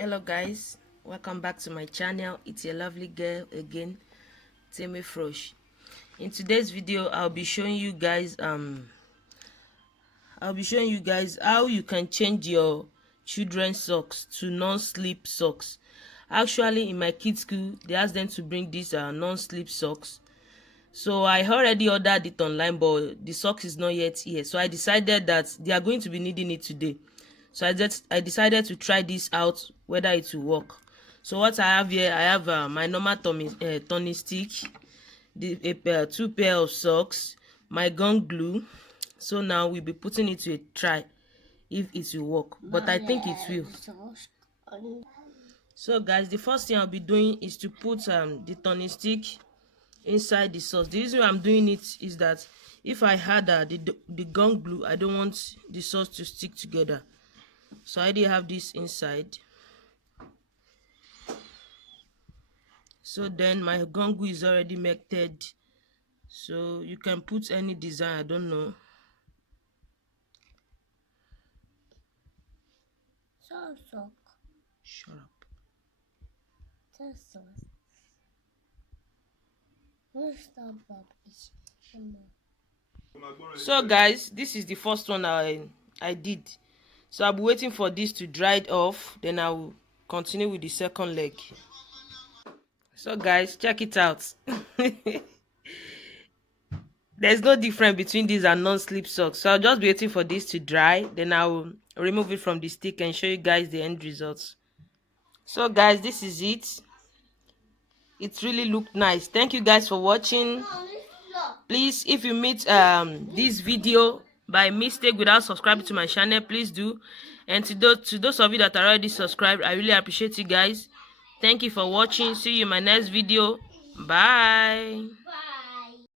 Hello guys, welcome back to my channel. It's your lovely girl again, Temi Frosh. In today's video I'll be showing you guys how you can change your children's socks to non-slip socks. Actually, in my kids school they asked them to bring these non-slip socks, so I already ordered it online, but the socks is not yet here. So I decided that they are going to be needing it today. So I decided to try this out, whether it will work. So what I have here, I have my normal turning stick, two pair of socks, my gun glue. So now we'll be putting it to a try if it will work, but I think it will. So guys, the first thing I'll be doing is to put the turning stick inside the sauce. The reason I'm doing it is that if I had the gun glue, I don't want the sauce to stick together. So I already have this inside. So then my gun glue is already melted, so you can put any design. I don't know. Shut up. So guys, this is the first one I did. So I'll be waiting for this to dry it off, then I will continue with the second leg. So guys, check it out. There's no difference between these and non-slip socks. So I'll just be waiting for this to dry, then I will remove it from the stick and show you guys the end results. So guys, this is it. It really looked nice. Thank you guys for watching. Please, if you meet this video by mistake without subscribing to my channel, please do. And to those of you that are already subscribed, I really appreciate you guys. Thank you for watching. See you in my next video. Bye.